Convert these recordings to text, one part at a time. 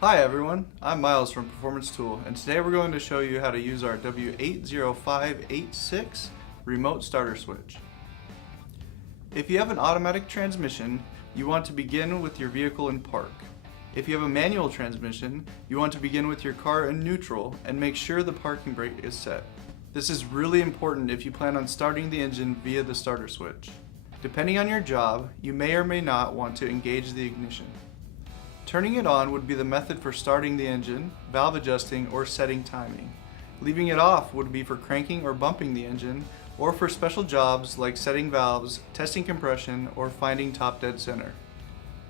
Hi everyone, I'm Miles from Performance Tool, and today we're going to show you how to use our W80586 remote starter switch. If you have an automatic transmission, you want to begin with your vehicle in park. If you have a manual transmission, you want to begin with your car in neutral and make sure the parking brake is set. This is really important if you plan on starting the engine via the starter switch. Depending on your job, you may or may not want to engage the ignition. Turning it on would be the method for starting the engine, valve adjusting, or setting timing. Leaving it off would be for cranking or bumping the engine, or for special jobs like setting valves, testing compression, or finding top dead center.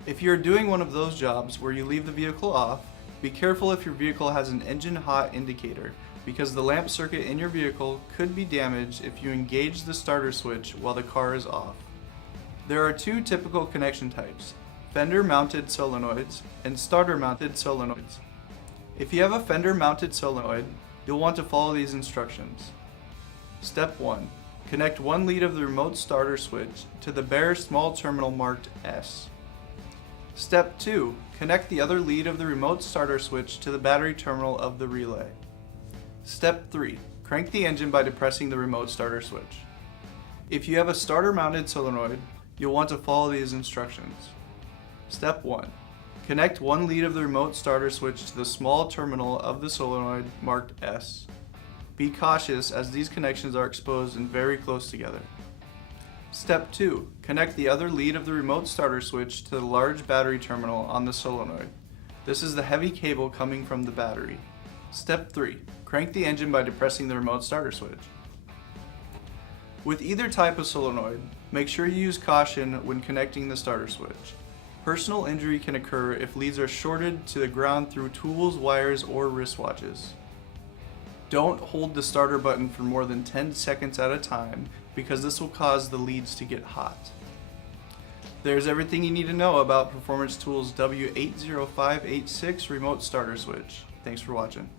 If you're doing one of those jobs where you leave the vehicle off, be careful if your vehicle has an engine hot indicator, because the lamp circuit in your vehicle could be damaged if you engage the starter switch while the car is off. There are two typical connection types: fender-mounted solenoids and starter-mounted solenoids. If you have a fender-mounted solenoid, you'll want to follow these instructions. Step 1. Connect one lead of the remote starter switch to the bare small terminal marked S. Step 2. Connect the other lead of the remote starter switch to the battery terminal of the relay. Step 3. Crank the engine by depressing the remote starter switch. If you have a starter-mounted solenoid, you'll want to follow these instructions. Step 1. Connect one lead of the remote starter switch to the small terminal of the solenoid marked S. Be cautious as these connections are exposed and very close together. Step 2. Connect the other lead of the remote starter switch to the large battery terminal on the solenoid. This is the heavy cable coming from the battery. Step 3. Crank the engine by depressing the remote starter switch. With either type of solenoid, make sure you use caution when connecting the starter switch. Personal injury can occur if leads are shorted to the ground through tools, wires, or wristwatches. Don't hold the starter button for more than 10 seconds at a time, because this will cause the leads to get hot. There's everything you need to know about Performance Tool's W80586 remote starter switch. Thanks for watching.